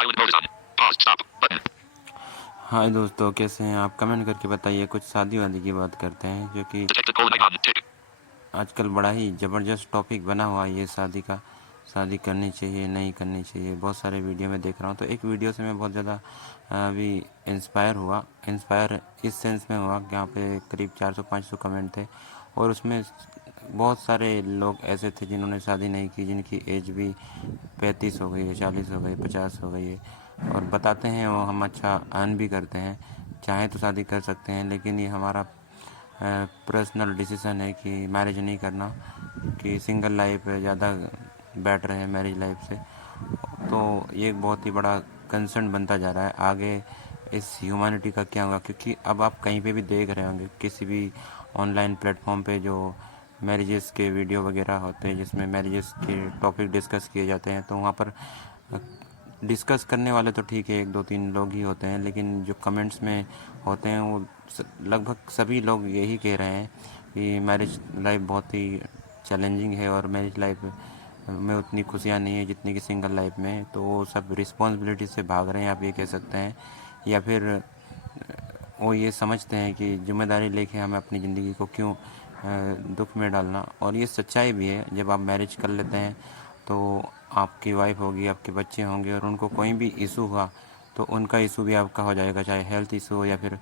Silent mode is on. Pause. Stop. Button. हाय दोस्तों, कैसे हैं आप? कमेंट करके बताइए। कुछ शादी वादी की बात करते हैं, जो कि Detected colon icon. Tick. आजकल बड़ा ही ज़बरदस्त टॉपिक बना हुआ है ये शादी का। शादी करनी चाहिए नहीं करनी चाहिए, बहुत सारे वीडियो में देख रहा हूँ। तो एक वीडियो से मैं बहुत ज़्यादा अभी इंस्पायर इस सेंस में हुआ कि यहाँ पे करीब 400-500 कमेंट थे, और उसमें बहुत सारे लोग ऐसे थे जिन्होंने शादी नहीं की, जिनकी एज भी 35 हो गई है, 40 हो गई, 50 हो गई है, और बताते हैं वो हम अच्छा अर्न भी करते हैं, चाहे तो शादी कर सकते हैं, लेकिन ये हमारा पर्सनल डिसीज़न है कि मैरिज नहीं करना, कि सिंगल लाइफ ज़्यादा बेटर है मैरिज लाइफ से। तो ये एक बहुत ही बड़ा कंसर्न बनता जा रहा है आगे इस ह्यूमैनिटी का क्या होगा, क्योंकि अब आप कहीं पे भी देख रहे होंगे, किसी भी ऑनलाइन प्लेटफॉर्म पे जो मैरिजेस के वीडियो वगैरह होते हैं जिसमें मैरिजेस के टॉपिक डिस्कस किए जाते हैं, तो वहाँ पर डिस्कस करने वाले तो ठीक है, 1-2-3 लोग ही होते हैं, लेकिन जो कमेंट्स में होते हैं वो लगभग सभी लोग यही कह रहे हैं कि मैरिज लाइफ बहुत ही चैलेंजिंग है, और मैरिज लाइफ में उतनी खुशियाँ नहीं है जितनी कि सिंगल लाइफ में है। तो वो सब रिस्पॉन्सिबिलिटी से भाग रहे हैं, आप ये कह सकते हैं, या फिर वो ये समझते हैं कि जिम्मेदारी लेके हमें अपनी ज़िंदगी को क्यों दुख में डालना। और ये सच्चाई भी है, जब आप मैरिज कर लेते हैं तो आपकी वाइफ होगी, आपके बच्चे होंगे, और उनको कोई भी इशू हुआ तो उनका इशू भी आपका हो जाएगा, चाहे हेल्थ इशू हो या फिर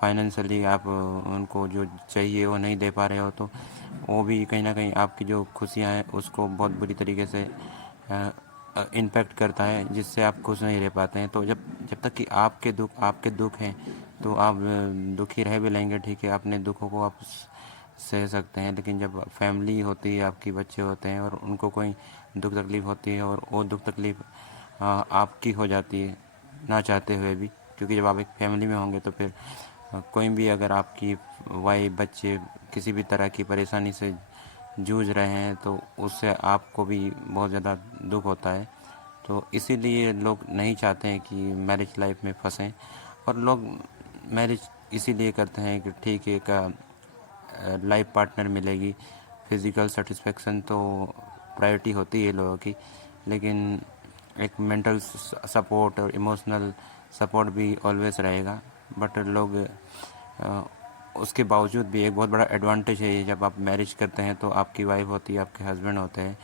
फाइनेंशियली आप उनको जो चाहिए वो नहीं दे पा रहे हो, तो वो भी कहीं ना कहीं आपकी जो खुशियाँ हैं उसको बहुत बुरी तरीके से इम्पेक्ट करता है, जिससे आप खुश नहीं रह पाते हैं। तो जब जब तक कि आपके दुख हैं तो आप दुखी रह भी लेंगे, ठीक है, अपने दुखों को आप सह सकते हैं, लेकिन जब फैमिली होती है, आपके बच्चे होते हैं, और उनको कोई दुख तकलीफ़ होती है, और वो दुख तकलीफ़ आपकी हो जाती है ना चाहते हुए भी, क्योंकि जब आप एक फैमिली में होंगे तो फिर कोई भी अगर आपकी वाइफ बच्चे किसी भी तरह की परेशानी से जूझ रहे हैं तो उससे आपको भी बहुत ज़्यादा दुख होता है। तो इसीलिए लोग नहीं चाहते हैं कि मैरिज लाइफ में फंसें, और लोग मैरिज इसीलिए करते हैं कि ठीक है, एक लाइफ पार्टनर मिलेगी, फिज़िकल सेटिस्फेक्शन तो प्रायोरिटी होती है लोगों की, लेकिन एक मेंटल सपोर्ट और इमोशनल सपोर्ट भी ऑलवेज रहेगा। बट लोग उसके बावजूद भी एक बहुत बड़ा एडवांटेज है ये, जब आप मैरिज करते हैं तो आपकी वाइफ होती है, आपके हस्बैंड होते हैं,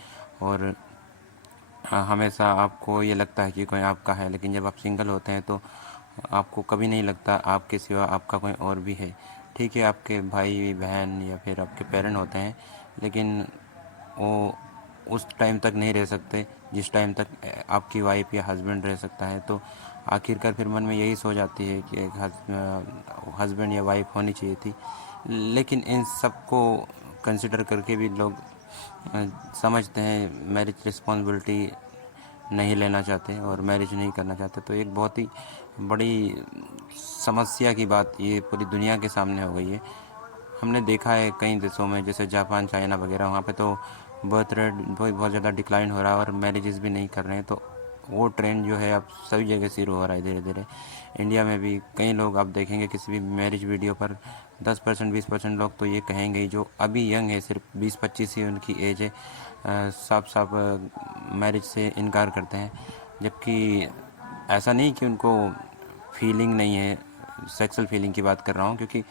और हमेशा आपको ये लगता है कि कोई आपका है, लेकिन जब आप सिंगल होते हैं तो आपको कभी नहीं लगता आपके सिवा आपका कोई और भी है। ठीक है, आपके भाई बहन या फिर आपके पेरेंट होते हैं, लेकिन वो उस टाइम तक नहीं रह सकते जिस टाइम तक आपकी वाइफ या हस्बैंड रह सकता है। तो आखिरकार फिर मन में यही सोच आती है कि एक हस्बैंड या वाइफ होनी चाहिए थी, लेकिन इन सब को कंसिडर करके भी लोग समझते हैं मैरिज रिस्पॉन्सिबिलिटी नहीं लेना चाहते और मैरिज नहीं करना चाहते। तो एक बहुत ही बड़ी समस्या की बात ये पूरी दुनिया के सामने हो गई है। हमने देखा है कई देशों में, जैसे जापान, चाइना वगैरह, वहाँ पे तो बर्थ रेट बहुत ज़्यादा डिक्लाइन हो रहा है और मैरिजेस भी नहीं कर रहे हैं। तो वो ट्रेंड जो है अब सभी जगह शुरू हो रहा है धीरे धीरे। इंडिया में भी कई लोग आप देखेंगे किसी भी मैरिज वीडियो पर 10% 20% लोग तो ये कहेंगे ही, जो अभी यंग है, सिर्फ 20-25 ही उनकी एज है, साफ साफ मैरिज से इनकार करते हैं। जबकि ऐसा नहीं कि उनको फीलिंग नहीं है, सेक्सुअल फीलिंग की बात कर रहा हूँ, क्योंकि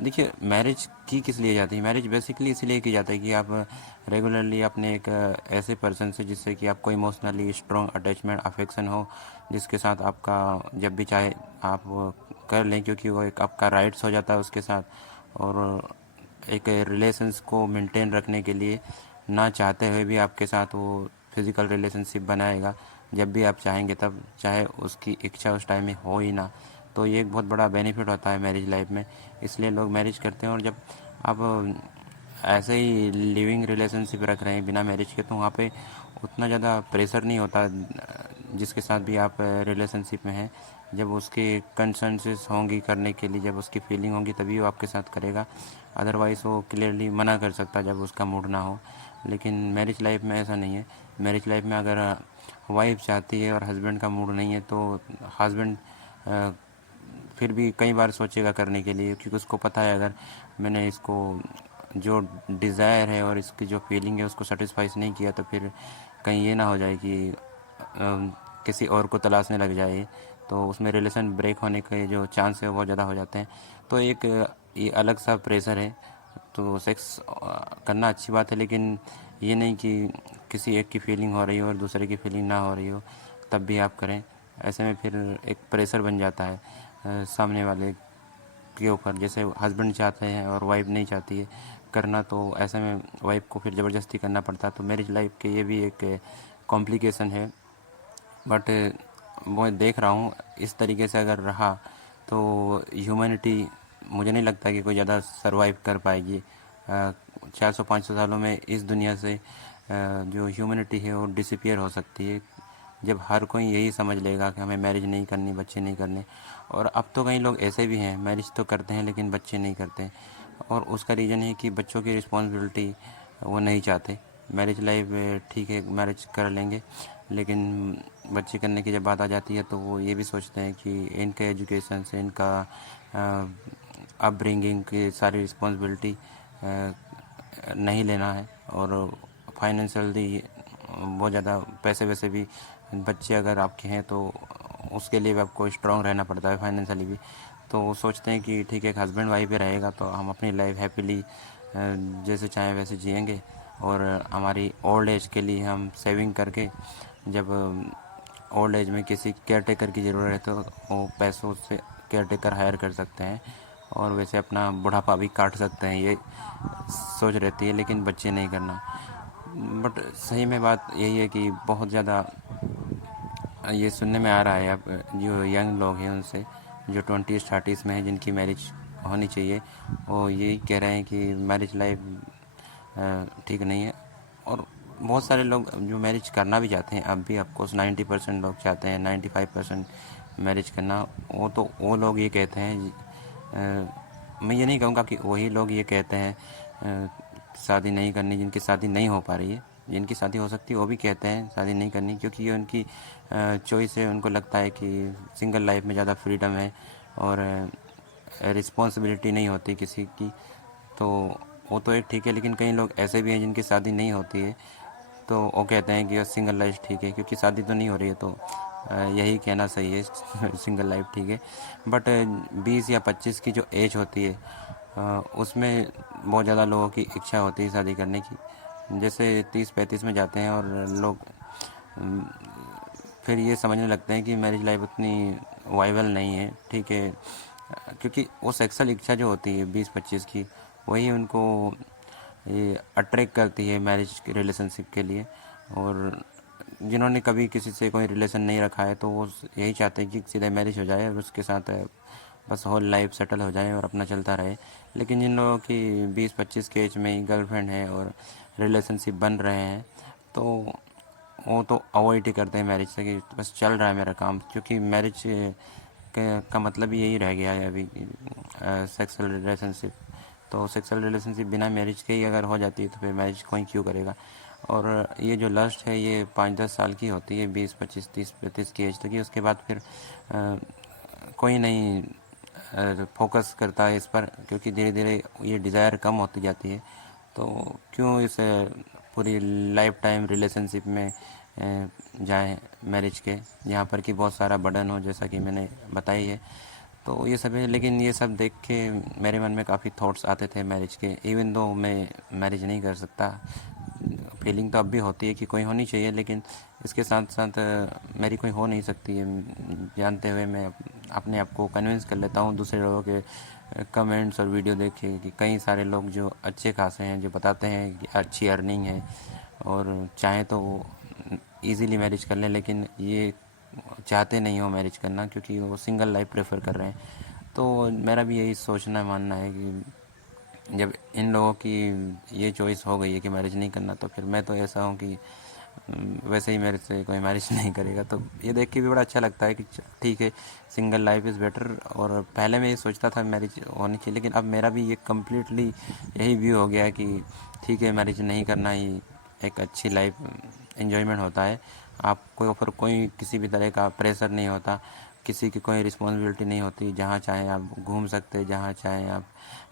देखिए मैरिज की किस लिए जाती है? मैरिज बेसिकली इसलिए की जाता है कि आप रेगुलरली अपने एक ऐसे पर्सन से जिससे कि आपको इमोशनली स्ट्रॉन्ग अटैचमेंट अफेक्शन हो, जिसके साथ आपका जब भी चाहे आप कर लें, क्योंकि वो एक आपका राइट्स हो जाता है उसके साथ। और एक रिलेशंस को मेंटेन रखने के लिए ना चाहते हुए भी आपके साथ वो फिज़िकल रिलेशनशिप बनाएगा जब भी आप चाहेंगे तब, चाहे उसकी इच्छा उस टाइम में हो ही ना। तो ये एक बहुत बड़ा बेनिफिट होता है मैरिज लाइफ में, इसलिए लोग मैरिज करते हैं। और जब आप ऐसे ही लिविंग रिलेशनशिप रख रहे हैं बिना मैरिज के, तो वहाँ पे उतना ज़्यादा प्रेशर नहीं होता जिसके साथ भी आप रिलेशनशिप में हैं। जब उसके कंसर्नसेस होंगी करने के लिए, जब उसकी फीलिंग होंगी, तभी वो आपके साथ करेगा, अदरवाइज़ वो क्लियरली मना कर सकता है जब उसका मूड ना हो। लेकिन मैरिज लाइफ में ऐसा नहीं है। मैरिज लाइफ में अगर वाइफ चाहती है और हस्बैंड का मूड नहीं है, तो हस्बैंड फिर भी कई बार सोचेगा करने के लिए, क्योंकि उसको पता है अगर मैंने इसको जो डिज़ायर है और इसकी जो फीलिंग है उसको सेटिस्फाई नहीं किया, तो फिर कहीं ये ना हो जाए कि किसी और को तलाशने लग जाए तो उसमें रिलेशन ब्रेक होने के जो चांस है वो बहुत ज़्यादा हो जाते हैं। तो एक ये अलग सा प्रेशर है। तो सेक्स करना अच्छी बात है, लेकिन ये नहीं कि किसी एक की फीलिंग हो रही हो और दूसरे की फीलिंग ना हो रही हो तब भी आप करें। ऐसे में फिर एक प्रेशर बन जाता है सामने वाले के ऊपर। जैसे हस्बैंड चाहते हैं और वाइफ नहीं चाहती है करना, तो ऐसे में वाइफ को फिर ज़बरदस्ती करना पड़ता है। तो मैरिज लाइफ के ये भी एक कॉम्प्लिकेशन है। बट मैं देख रहा हूँ इस तरीके से अगर रहा तो ह्यूमैनिटी मुझे नहीं लगता कि कोई ज़्यादा सरवाइव कर पाएगी। 400-500 सालों में इस दुनिया से जो ह्यूमैनिटी है वो डिसअपीयर हो सकती है, जब हर कोई यही समझ लेगा कि हमें मैरिज नहीं करनी, बच्चे नहीं करने। और अब तो कई लोग ऐसे भी हैं मैरिज तो करते हैं लेकिन बच्चे नहीं करते, और उसका रीज़न है कि बच्चों की रिस्पॉन्सिबिलिटी वो नहीं चाहते। मैरिज लाइफ ठीक है, मैरिज कर लेंगे, लेकिन बच्चे करने की जब बात आ जाती है तो वो ये भी सोचते हैं कि इनके एजुकेशन से, इनका अपब्रिंगिंग की सारी रिस्पॉन्सिबिलिटी नहीं लेना है। और फाइनेंशियली बहुत ज़्यादा पैसे वैसे भी, बच्चे अगर आपके हैं तो उसके लिए भी आपको स्ट्रांग रहना पड़ता है फाइनेंशियली भी। तो वो सोचते हैं कि ठीक है, एक हस्बैंड वाइफ ही रहेगा तो हम अपनी लाइफ हैप्पीली जैसे चाहें वैसे जिएंगे, और हमारी ओल्ड एज के लिए हम सेविंग करके जब ओल्ड एज में किसी केयर टेकर की ज़रूरत है तो वो पैसों से केयर टेकर हायर कर सकते हैं और वैसे अपना बुढ़ापा भी काट सकते हैं, ये सोच रहती है। लेकिन बच्चे नहीं करना। बट सही में बात यही है कि बहुत ज़्यादा ये सुनने में आ रहा है अब जो यंग लोग हैं उनसे, जो 20s-30s में हैं जिनकी मैरिज होनी चाहिए, वो यही कह रहे हैं कि मैरिज लाइफ ठीक नहीं है। और बहुत सारे लोग जो मैरिज करना भी चाहते हैं, अब भी ऑफकोर्स 90% लोग चाहते हैं, 95% मैरिज करना। वो लोग ये कहते हैं मैं ये नहीं कहूँगा कि वही लोग ये कहते हैं शादी नहीं करनी, जिनकी शादी नहीं हो पा रही है। जिनकी शादी हो सकती है वो भी कहते हैं शादी नहीं करनी, क्योंकि ये उनकी चॉइस है। उनको लगता है कि सिंगल लाइफ में ज़्यादा फ्रीडम है और रिस्पॉन्सिबिलिटी नहीं होती किसी की। तो वो तो एक ठीक है, लेकिन कई लोग ऐसे भी हैं जिनकी शादी नहीं होती है, तो वो कहते हैं कि सिंगल लाइफ ठीक है, क्योंकि शादी तो नहीं हो रही है। तो यही कहना सही है सिंगल लाइफ ठीक है। बट 20 या 25 की जो एज होती है उसमें बहुत ज़्यादा लोगों की इच्छा होती है शादी करने की। जैसे 30-35 में जाते हैं और लोग फिर ये समझने लगते हैं कि मैरिज लाइफ उतनी वाइबल नहीं है, ठीक है, क्योंकि वो सेक्सुअल इच्छा जो होती है 20-25 की, वही उनको ये अट्रैक्ट करती है मैरिज रिलेशनशिप के लिए। और जिन्होंने कभी किसी से कोई रिलेशन नहीं रखा है तो वो यही चाहते हैं कि सीधे मैरिज हो जाए और उसके साथ बस होल लाइफ सेटल हो जाए और अपना चलता रहे। लेकिन जिन लोगों की 20-25 के एज में ही गर्लफ्रेंड है और रिलेशनशिप बन रहे हैं, तो वो तो अवॉइड ही करते हैं मैरिज से कि बस चल रहा है मेरा काम, क्योंकि मैरिज का मतलब ही यही रह गया है अभी, सेक्सुअल रिलेशनशिप। तो सेक्सुअल रिलेशनशिप बिना मैरिज के ही अगर हो जाती है तो फिर मैरिज कोई क्यों करेगा। और ये जो लस्ट है ये 5-10 साल की होती है, 20-25-30-35 की एज तक की। उसके बाद फिर कोई नहीं फोकस करता है इस पर, क्योंकि धीरे धीरे ये डिज़ायर कम होती जाती है। तो क्यों इस पूरी लाइफ टाइम रिलेशनशिप में जाएं मैरिज के, यहाँ पर कि बहुत सारा बर्डन हो, जैसा कि मैंने बताई है। तो ये सब है, लेकिन ये सब देख के मेरे मन में काफ़ी थॉट्स आते थे मैरिज के। इवन दो मैं मैरिज नहीं कर सकता, फीलिंग तो अब भी होती है कि कोई होनी चाहिए, लेकिन इसके साथ साथ मेरी कोई हो नहीं सकती है, जानते हुए मैं अपने आप को कन्विंस कर लेता हूँ दूसरे लोगों के कमेंट्स और वीडियो देख के कि कई सारे लोग जो अच्छे खासे हैं, जो बताते हैं कि अच्छी अर्निंग है और चाहें तो वो ईज़िली मैरिज कर लें, लेकिन ये चाहते नहीं हो मैरिज करना क्योंकि वो सिंगल लाइफ प्रेफर कर रहे हैं। तो मेरा भी यही सोचना मानना है कि जब इन लोगों की ये चॉइस हो गई है कि मैरिज नहीं करना, तो फिर मैं तो ऐसा हूँ कि वैसे ही मेरे से कोई मैरिज नहीं करेगा। तो ये देख के भी बड़ा अच्छा लगता है कि ठीक है, सिंगल लाइफ इज़ बेटर। और पहले मैं ये सोचता था मैरिज होनी चाहिए, लेकिन अब मेरा भी ये कम्प्लीटली यही व्यू हो गया है कि ठीक है, मैरिज नहीं करना ही एक अच्छी लाइफ एंजॉयमेंट होता है। आपको ऊपर कोई किसी भी तरह का प्रेशर नहीं होता, किसी की कोई रिस्पॉन्सिबिलिटी नहीं होती, जहाँ चाहें आप घूम सकते हैं, जहाँ चाहें आप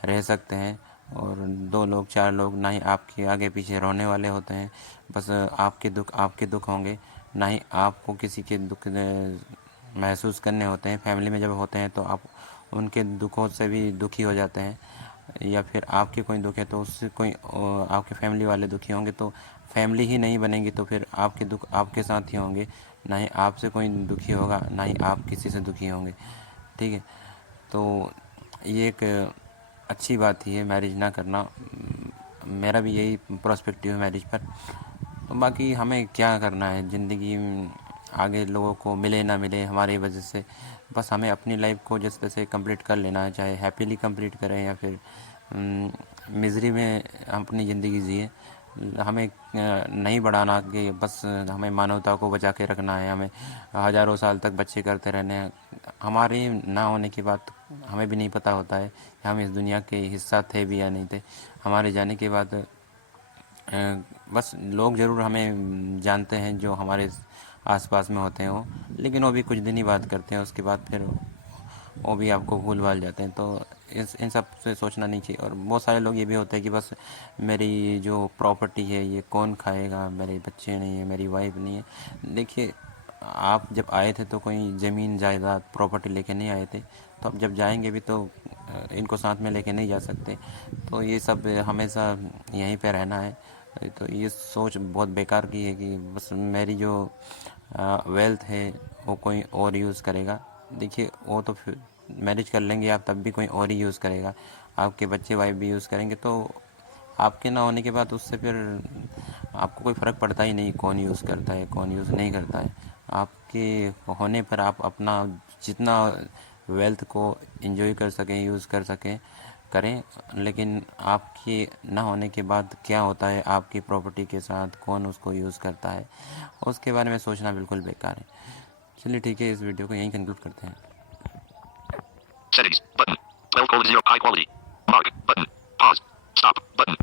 रह सकते हैं। और 2 लोग 4 लोग ना ही आपके आगे पीछे रोने वाले होते हैं, बस आपके दुख होंगे। ना ही आपको किसी के दुख महसूस करने होते हैं। फैमिली में जब होते हैं तो आप उनके दुखों से भी दुखी हो जाते हैं, या फिर आपके कोई दुख है तो उससे कोई आपके फैमिली वाले दुखी होंगे, तो फैमिली ही नहीं बनेगी, तो फिर आपके दुख आपके साथ ही होंगे। ना ही आपसे कोई दुखी होगा, ना ही आप किसी से दुखी होंगे। ठीक है, तो ये एक अच्छी बात ही है मैरिज ना करना। मेरा भी यही पर्सपेक्टिव है मैरिज पर। तो बाकी हमें क्या करना है ज़िंदगी में, आगे लोगों को मिले ना मिले हमारी वजह से, बस हमें अपनी लाइफ को जिस तरह से कंप्लीट कर लेना है, चाहे हैप्पीली कंप्लीट करें या फिर मिज़री में अपनी ज़िंदगी जिए। हमें नहीं बढ़ाना कि बस हमें मानवता को बचा के रखना है, हमें हज़ारों साल तक बच्चे करते रहने हैं। हमारे ना होने की बात हमें भी नहीं पता होता है कि हम इस दुनिया के हिस्सा थे भी या नहीं थे। हमारे जाने के बाद बस लोग ज़रूर हमें जानते हैं जो हमारे आसपास में होते हैं वो, लेकिन वो भी कुछ दिन ही बात करते हैं, उसके बाद फिर वो भी आपको भूल भाल जाते हैं। तो इन सब से सोचना नहीं चाहिए। और बहुत सारे लोग ये भी होते हैं कि बस मेरी जो प्रॉपर्टी है ये कौन खाएगा, मेरे बच्चे नहीं है, मेरी वाइफ नहीं है। देखिए, आप जब आए थे तो कोई ज़मीन जायदाद प्रॉपर्टी लेके नहीं आए थे, तो अब जब जाएंगे भी तो इनको साथ में लेके नहीं जा सकते। तो ये सब हमेशा यहीं पे रहना है। तो ये सोच बहुत बेकार की है कि बस मेरी जो वेल्थ है वो कोई और यूज़ करेगा। देखिए, वो तो फिर मैरिज कर लेंगे आप तब भी कोई और ही यूज़ करेगा, आपके बच्चे वाइफ भी यूज़ करेंगे। तो आपके ना होने के बाद उससे फिर आपको कोई फ़र्क पड़ता ही नहीं कौन यूज़ करता है कौन यूज़ नहीं करता है। आपके होने पर आप अपना जितना वेल्थ को एंजॉय कर सकें, यूज़ कर सकें, करें। लेकिन आपके ना होने के बाद क्या होता है आपकी प्रॉपर्टी के साथ, कौन उसको यूज़ करता है, उसके बारे में सोचना बिल्कुल बेकार है। चलिए ठीक है, इस वीडियो को यहीं कंक्लूड करते हैं। Settings. Button. 12:0 high quality. Mark. Button. Pause. Stop. Button.